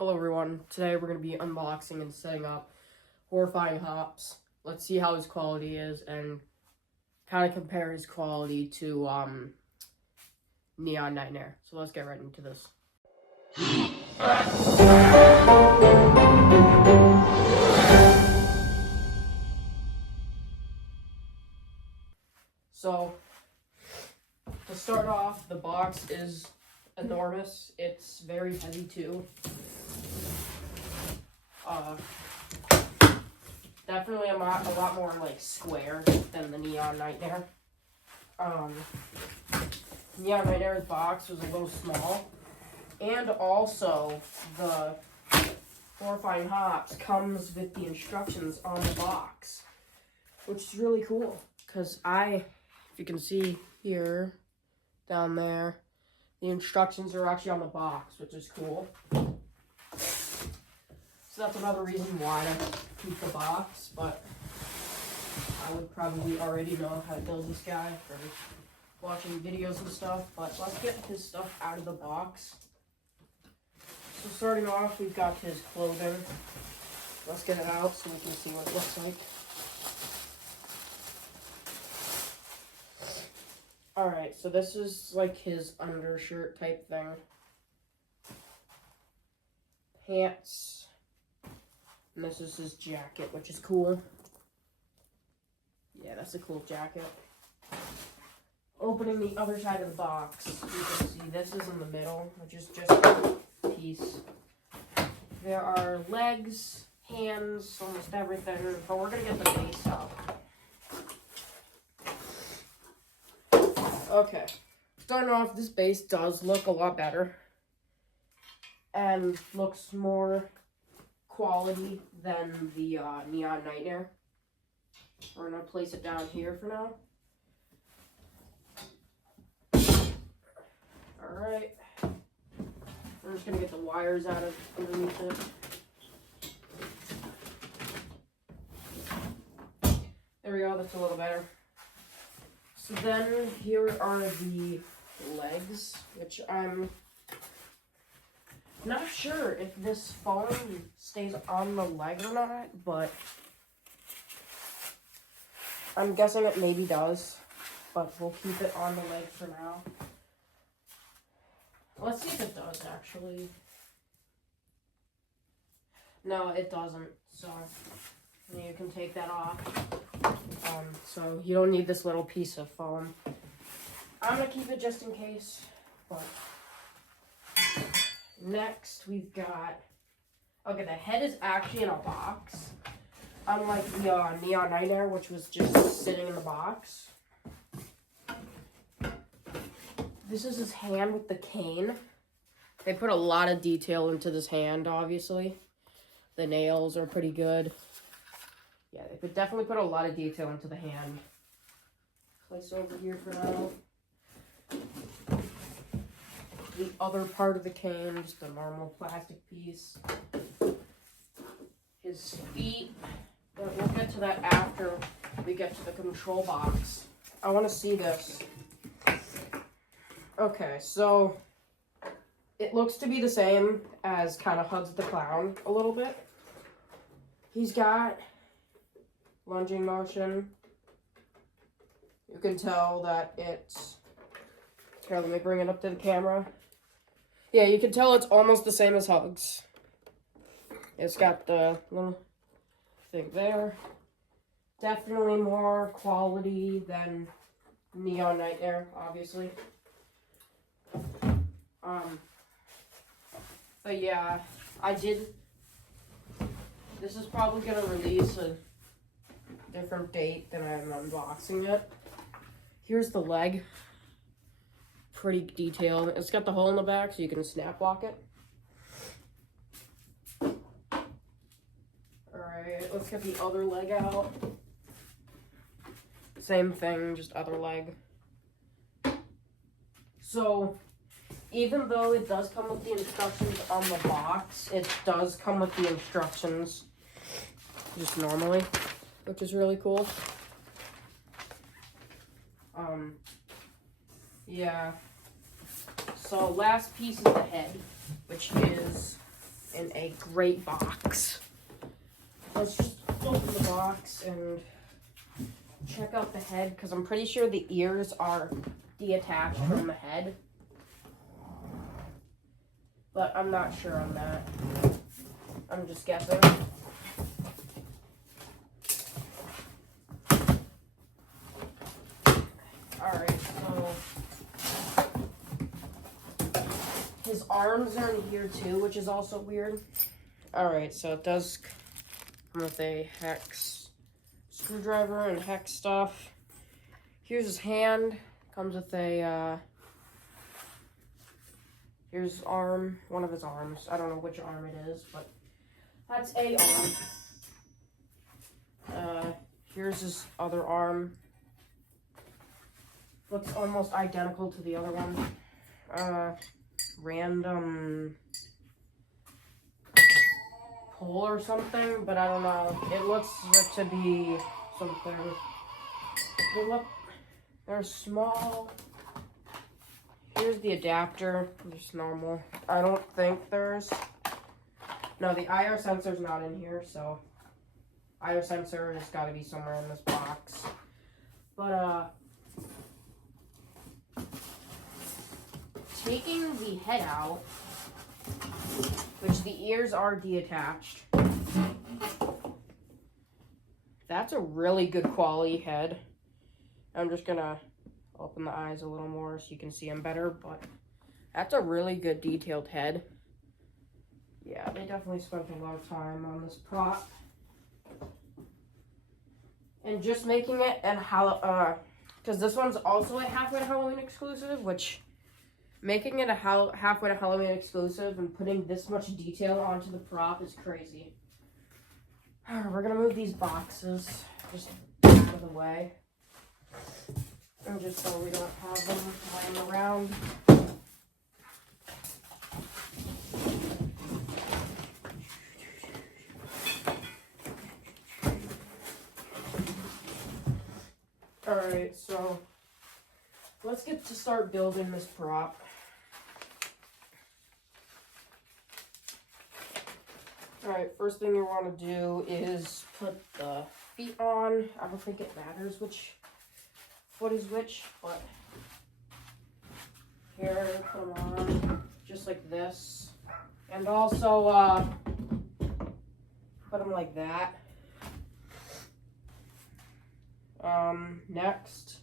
Hello everyone, today we're going to be unboxing and setting up Horrifying hops. Let's see how his quality is and kind of compare his quality to Neon Nightmare. So let's get right into this. So, to start off, the box is enormous. It's very heavy too. Definitely a lot more like square than the Neon Nightmare. Neon Nightmare's box was a little small, and also the Horrifying hops comes with the instructions on the box, which is really cool. Cause if you can see here, down there, the instructions are actually on the box, which is cool. So that's another reason why to keep the box, but I would probably already know how to build this guy from watching videos and stuff, but let's get his stuff out of the box. So starting off, we've got his clothing. Let's get it out so we can see what it looks like. Alright, so this is like his undershirt type thing. Pants. And this is his jacket, which is cool. Yeah, that's a cool jacket. Opening the other side of the box, you can see this is in the middle, which is just a piece. There are legs, hands, almost everything, but we're going to get the base out. Okay, starting off, this base does look a lot better and looks more quality than the Neon Nightmare. We're going to place it down here for now. Alright, we're just going to get the wires out of underneath it. There we go, that's a little better. So then here are the legs, which I'm not sure if this foam stays on the leg or not, but I'm guessing it maybe does, but we'll keep it on the leg for now. Let's see if it does, actually. No, it doesn't, so you can take that off. So you don't need this little piece of foam. I'm gonna keep it just in case, but next we've got, okay, the head is actually in a box, unlike the Neon Nightmare, which was just sitting in the box. This is his hand with the cane. They put a lot of detail into this hand, obviously. The nails are pretty good. Yeah, they could definitely put a lot of detail into the hand. Place over here for now. The other part of the cane, just a normal plastic piece. His feet, but we'll get to that after we get to the control box. I want to see this. Okay, so it looks to be the same as kind of Hugs the Clown a little bit. He's got lunging motion. You can tell that it's, here, let me bring it up to the camera. Yeah, you can tell it's almost the same as Hugs. It's got the little thing there. Definitely more quality than Neon Nightmare, obviously. But yeah, this is probably gonna release a different date than I'm unboxing it. Here's the leg. Pretty detailed. It's got the hole in the back so you can snap lock it. Alright, let's get the other leg out. Same thing, just other leg. So, even though it does come with the instructions on the box, it does come with the instructions just normally, which is really cool. Yeah. So last piece is the head, which is in a great box. Let's just open the box and check out the head, because I'm pretty sure the ears are detached from the head. But I'm not sure on that. I'm just guessing. Alright, so his arms are in here too, which is also weird. Alright, so it does come with a hex screwdriver and hex stuff. Here's his hand. Comes with a, here's his arm, one of his arms. I don't know which arm it is, but that's a arm. Here's his other arm. Looks almost identical to the other one. Random pole or something, but I don't know. It looks to be something. They're small. Here's the adapter, just normal. I don't think there's, no, the IR sensor's not in here, so IR sensor has got to be somewhere in this box. But, taking the head out, which the ears are detached, that's a really good quality head. I'm just gonna open the eyes a little more so you can see them better, but that's a really good detailed head. Yeah, they definitely spent a lot of time on this prop. And just making it and how, because this one's also a halfway to Halloween exclusive, which making it a halfway to Halloween exclusive and putting this much detail onto the prop is crazy. We're gonna move these boxes just out of the way. And just so we don't have them lying around. Alright, so let's get to start building this prop. Alright, first thing you want to do is put the feet on. I don't think it matters which foot is which, but here, put them on just like this. And also, put them like that. Next,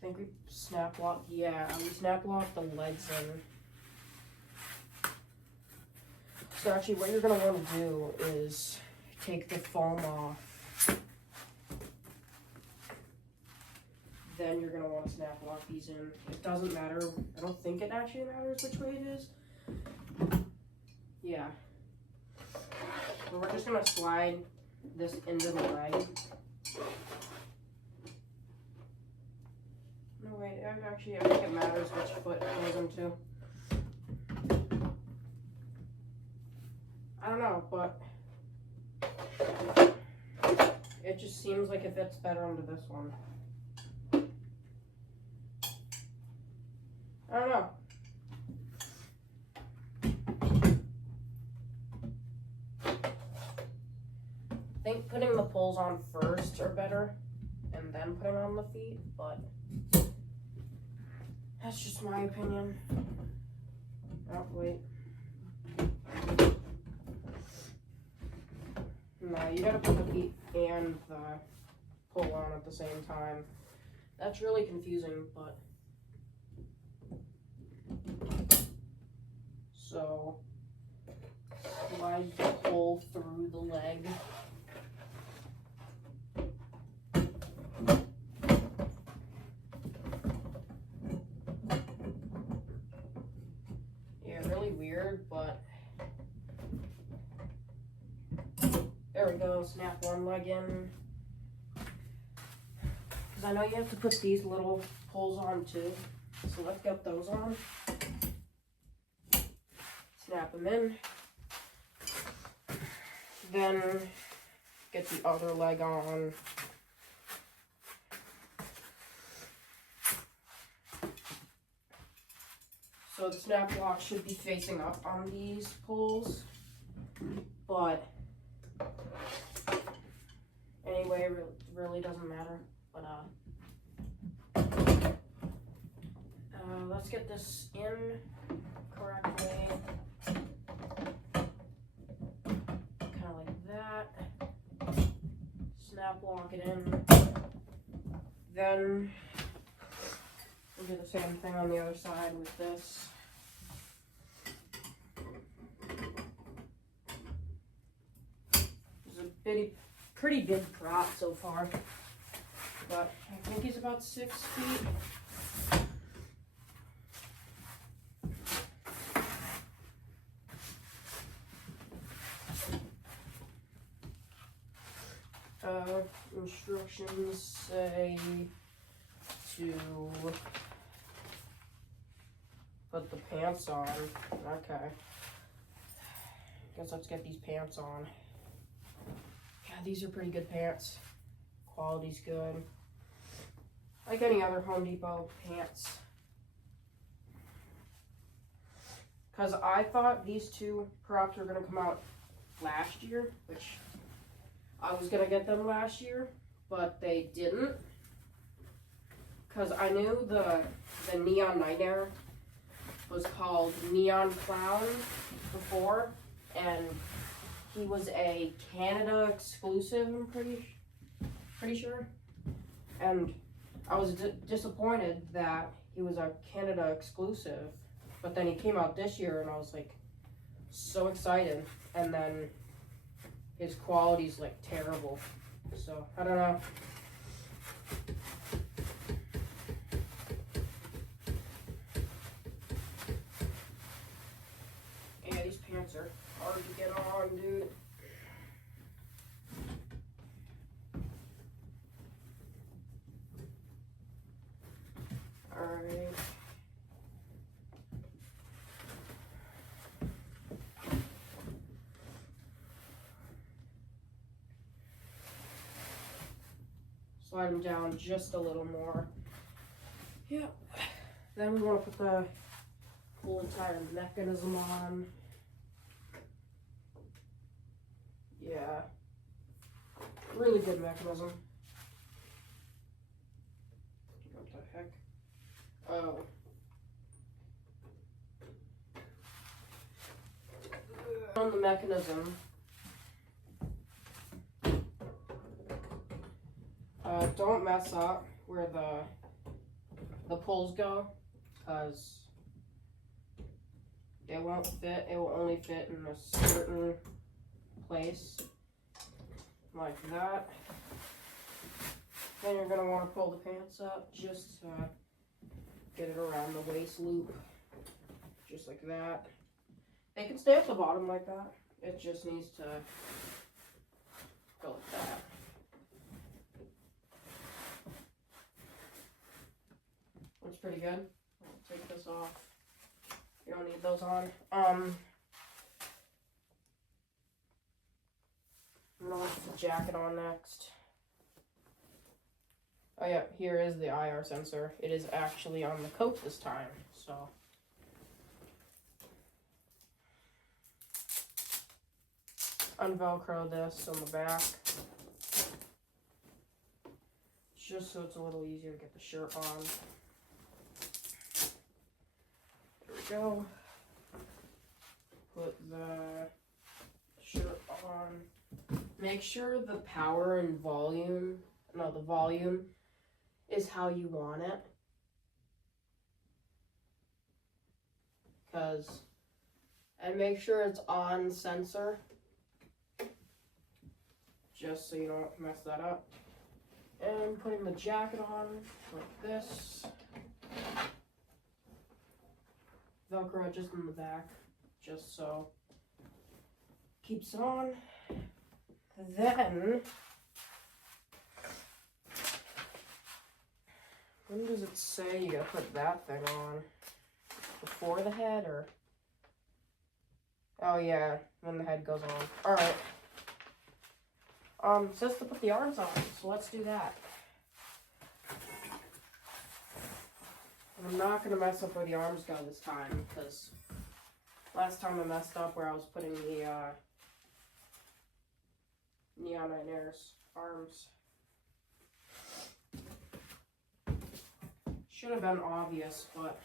I think we snap lock, yeah, we snap lock the legs in. So actually what you're going to want to do is take the foam off. Then you're going to want to snap lock these in. It doesn't matter. I don't think it actually matters which way it is. Yeah. But we're just going to slide this into the leg. No, wait. Actually, I think it matters which foot it goes into. I don't know, but it just seems like it fits better into this one. I don't know. I think putting the poles on first are better, and then putting on the feet, but that's just my opinion. Oh, wait. No, you gotta put the feet and the pole on at the same time. That's really confusing, but... So, slide the pole through the leg. Yeah, really weird, but... There we go, snap one leg in. Because I know you have to put these little poles on too. So let's get those on. Snap them in. Then get the other leg on. So the snap lock should be facing up on these pulls, but anyway, it really doesn't matter. But let's get this in correctly, kind of like that. Snap lock it in. Then we'll do the same thing on the other side with this. It's a pretty big prop so far, but I think he's about 6 feet. Instructions say to put the pants on. Okay. Guess let's get these pants on. Yeah, these are pretty good pants. Quality's good. Like any other Home Depot pants. Because I thought these two props were going to come out last year, which I was going to get them last year, but they didn't. Because I knew the Neon Nightmare was called Neon Clown before, and he was a Canada exclusive, I'm pretty sure. And I was disappointed that he was a Canada exclusive, but then he came out this year, and I was like so excited, and then his quality's like terrible, so I don't know. Yeah, these pants are hard to get on, dude. Alright. Slide them down just a little more. Yep. Then we want to put the whole entire mechanism on. Yeah. Really good mechanism. What the heck? Oh. On the mechanism. Don't mess up where the pulls go, because it won't fit. It will only fit in a certain place, like that. Then you're going to want to pull the pants up just to get it around the waist loop, just like that. They can stay at the bottom like that. It just needs to go like that. Looks pretty good. I'll take this off. You don't need those on. I'm gonna put the jacket on next. Oh yeah, here is the IR sensor. It is actually on the coat this time, so. Unvelcro this on the back, just so it's a little easier to get the shirt on. There we go. Put the shirt on. Make sure the power and volume, no, the volume is how you want it. And make sure it's on sensor, just so you don't mess that up. And putting the jacket on like this. Velcro just in the back, just so keeps it on. Then, when does it say you gotta put that thing on? Before the head, or? Oh yeah, when the head goes on. Alright. It says to put the arms on, so let's do that. I'm not going to mess up where the arms go this time, because last time I messed up where I was putting the Neon Nightmares arms. Should have been obvious, but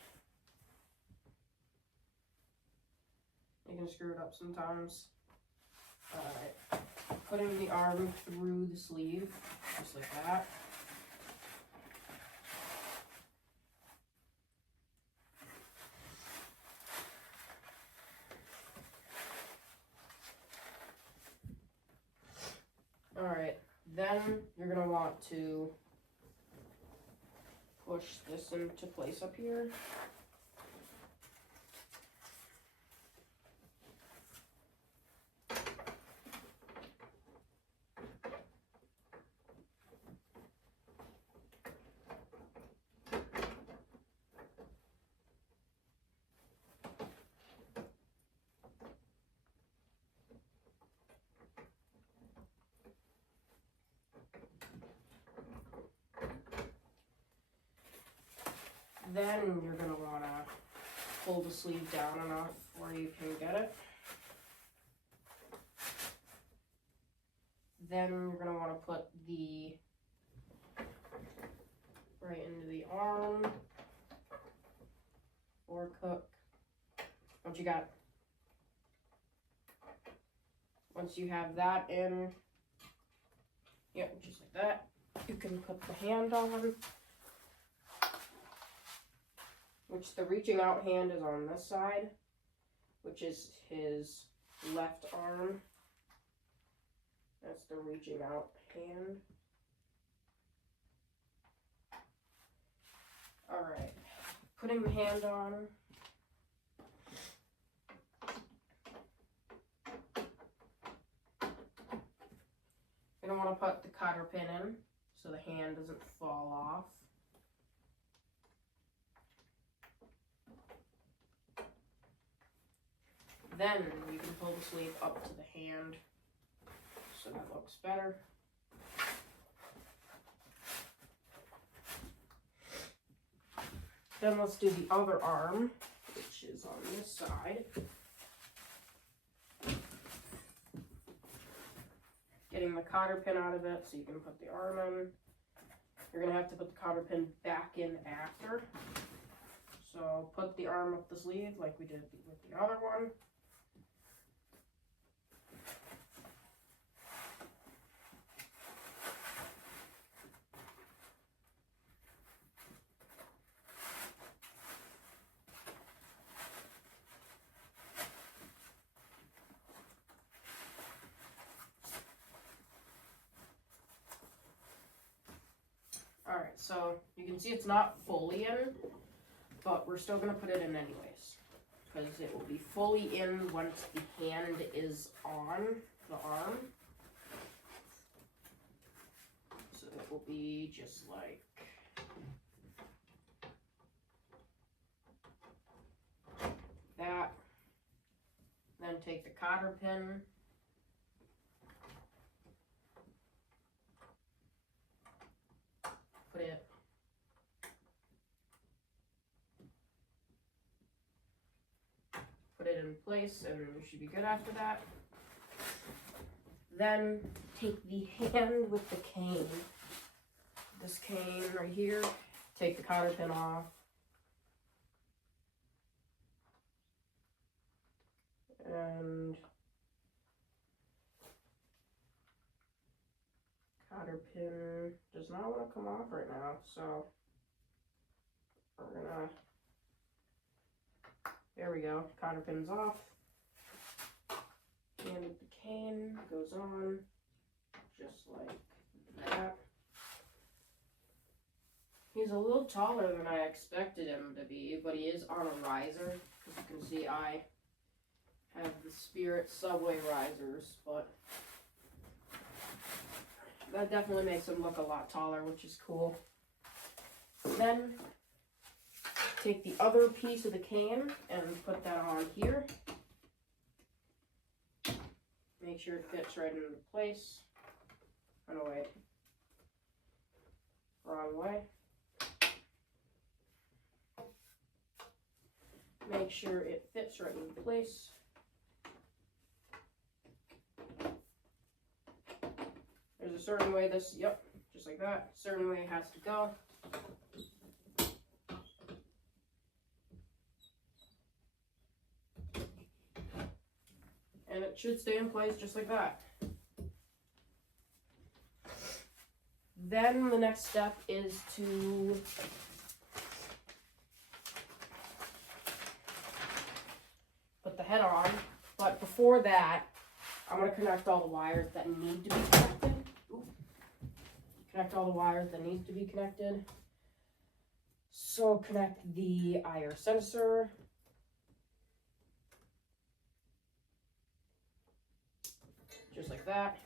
you can screw it up sometimes. Alright, putting the arm through the sleeve, just like that. Alright, then you're going to want to push this into place up here. Then you're going to want to pull the sleeve down enough where you can get it. Then you're going to want to put the right into the arm or cook. Once you have that in, yep, just like that, you can put the hand on. Which the reaching out hand is on this side, which is his left arm. That's the reaching out hand. Alright, putting the hand on. You're going to want to put the cotter pin in so the hand doesn't fall off. Then you can pull the sleeve up to the hand so that looks better. Then let's do the other arm, which is on this side. Getting the cotter pin out of it so you can put the arm in. You're going to have to put the cotter pin back in after. So put the arm up the sleeve like we did with the other one. Alright, so you can see it's not fully in, but we're still going to put it in anyways, because it will be fully in once the hand is on the arm. So it will be just like that. Then take the cotter pin. Put it in place, and you should be good after that. Then take the hand with the cane. This cane right here. Take the cotter pin off. And cotter pin does not want to come off right now, so we're gonna, there we go, cotter pin's off. And the cane goes on just like that. He's a little taller than I expected him to be, but he is on a riser. As you can see, I have the Spirit Subway risers, but that definitely makes him look a lot taller, which is cool. Then take the other piece of the cane and put that on here. Make sure it fits right into place. Oh no, wait. Wrong way. Make sure it fits right in place. There's a certain way this, yep, just like that, certain way it has to go. And it should stay in place just like that. Then the next step is to put the head on, but before that, I'm going to connect all the wires that need to be connected. Connect all the wires that need to be connected. So connect the IR sensor. Just like that.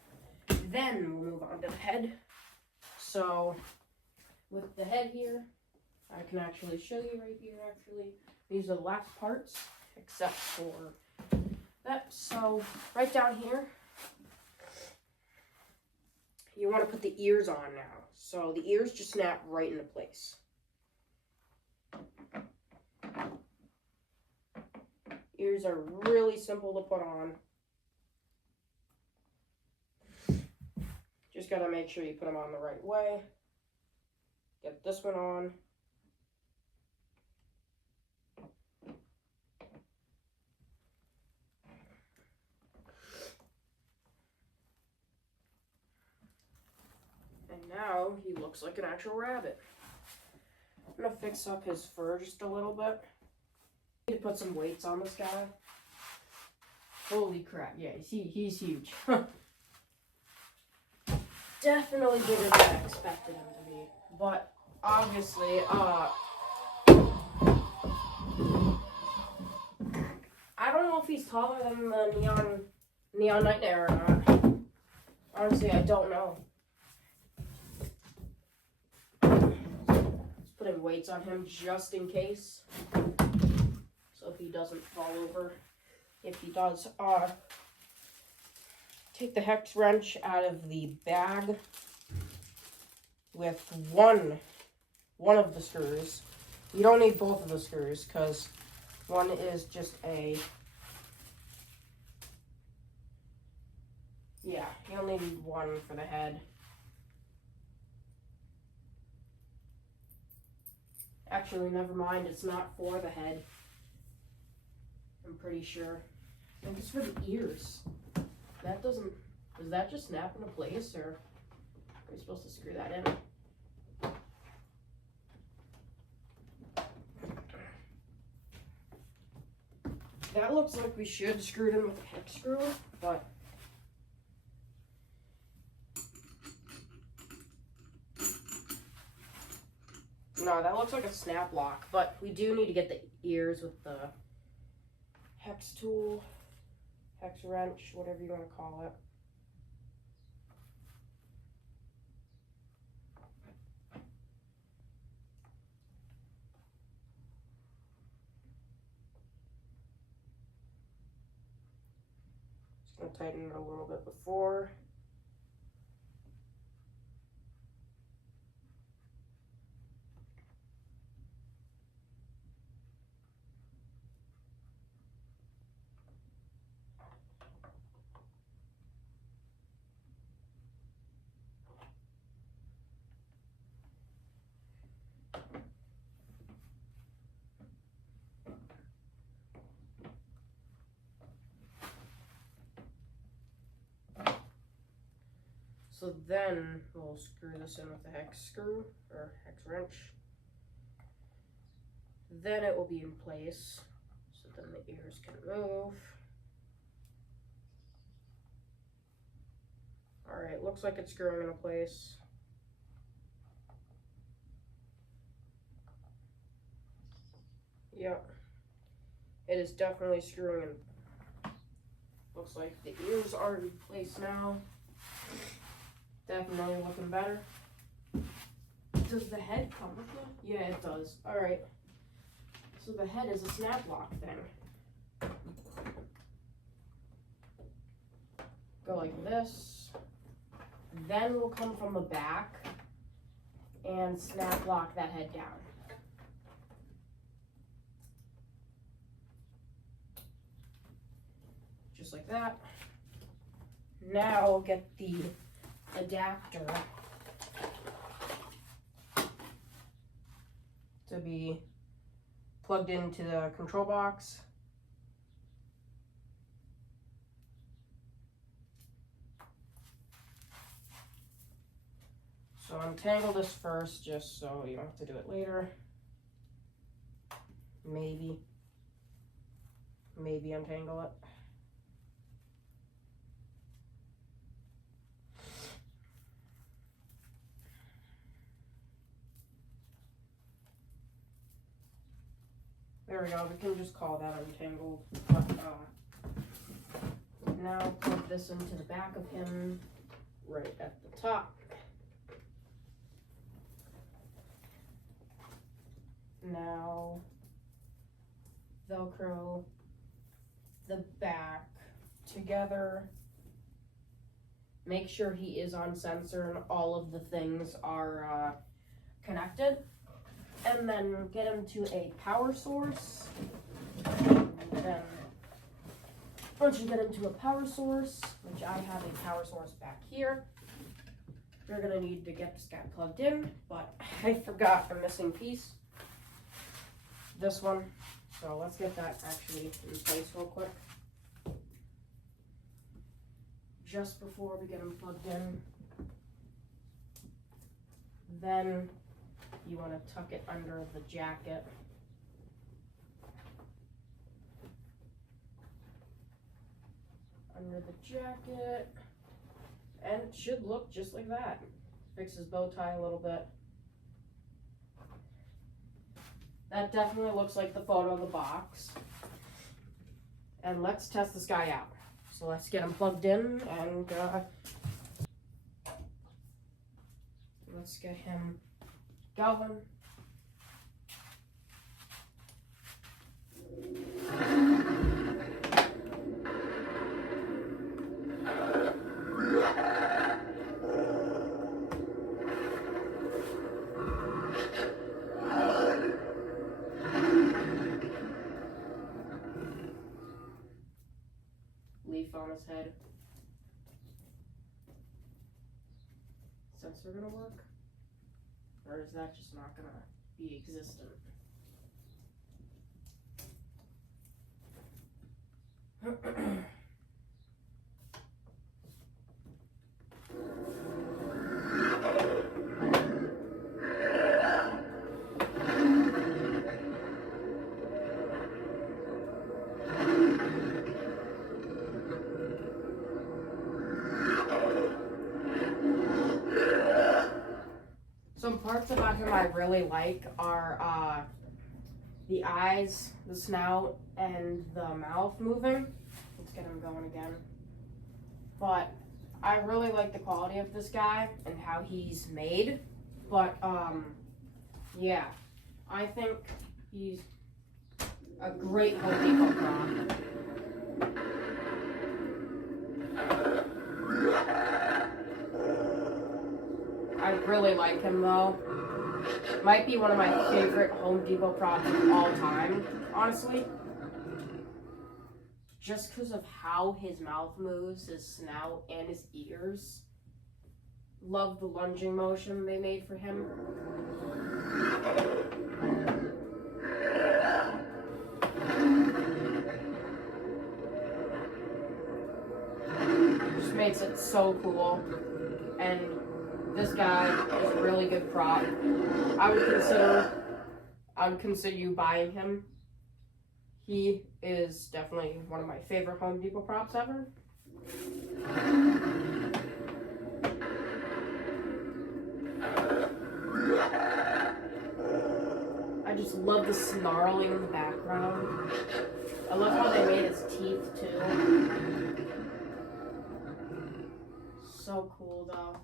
Then we'll move on to the head. So with the head here, I can actually show you right here actually. These are the last parts, except for that. So right down here, you want to put the ears on now. So the ears just snap right into place. Ears are really simple to put on. Just gotta make sure you put them on the right way. Get this one on. And now he looks like an actual rabbit. I'm gonna fix up his fur just a little bit. I need to put some weights on this guy. Holy crap, yeah, he's huge. Definitely bigger than I expected him to be. But obviously, I don't know if he's taller than the Neon Nightmare or not. Honestly, I don't know. Just putting weights on him just in case. So he doesn't fall over. If he does, take the hex wrench out of the bag with one of the screws. You don't need both of the screws because one is just a, yeah, you only need one for the head. Actually, never mind, it's not for the head. I'm pretty sure. I think it's for the ears. That doesn't, does that just snap into place, or are we supposed to screw that in? That looks like we should screw it in with a hex screw, but no, that looks like a snap lock, but we do need to get the ears with the hex tool. Hex wrench, whatever you want to call it. Just going to tighten it a little bit before. So then we'll screw this in with the hex screw, or hex wrench. Then it will be in place, so then the ears can move. Alright, looks like it's screwing into place. Yep, it is definitely screwing in. Looks like the ears are in place now. Definitely looking better. Does the head come with it? Yeah, it does. Alright. So the head is a snap lock thing. Go like this. Then we'll come from the back and snap lock that head down. just like that. Now I'll get the adapter to be plugged into the control box. So untangle this first, just so you don't have to do it later. Maybe untangle it. There we go, we can just call that untangled. But, now put this into the back of him, right at the top. Now Velcro the back together. Make sure he is on sensor and all of the things are connected. And then get him to a power source. And then once you get him to a power source, which I have a power source back here, you're gonna need to get this guy plugged in, but I forgot a missing piece. This one. So let's get that actually in place real quick. Just before we get him plugged in. Then you want to tuck it under the jacket. Under the jacket. And it should look just like that. Fix his bow tie a little bit. That definitely looks like the photo of the box. And let's test this guy out. So let's get him plugged in and let's get him going. Leaf on his head. Sensor gonna work? Or is that just not gonna be existent? Some parts about him I really like are the eyes, the snout, and the mouth moving. Let's get him going again. But I really like the quality of this guy and how he's made. But yeah, I think he's a great Home Depot prop. I really like him though. Might be one of my favorite Home Depot props of all time, honestly. Just because of how his mouth moves, his snout, and his ears. Love the lunging motion they made for him. Just makes it so cool. And this guy is a really good prop. I would consider you buying him. He is definitely one of my favorite Home Depot props ever. I just love the snarling in the background. I love how they made his teeth too. So cool though.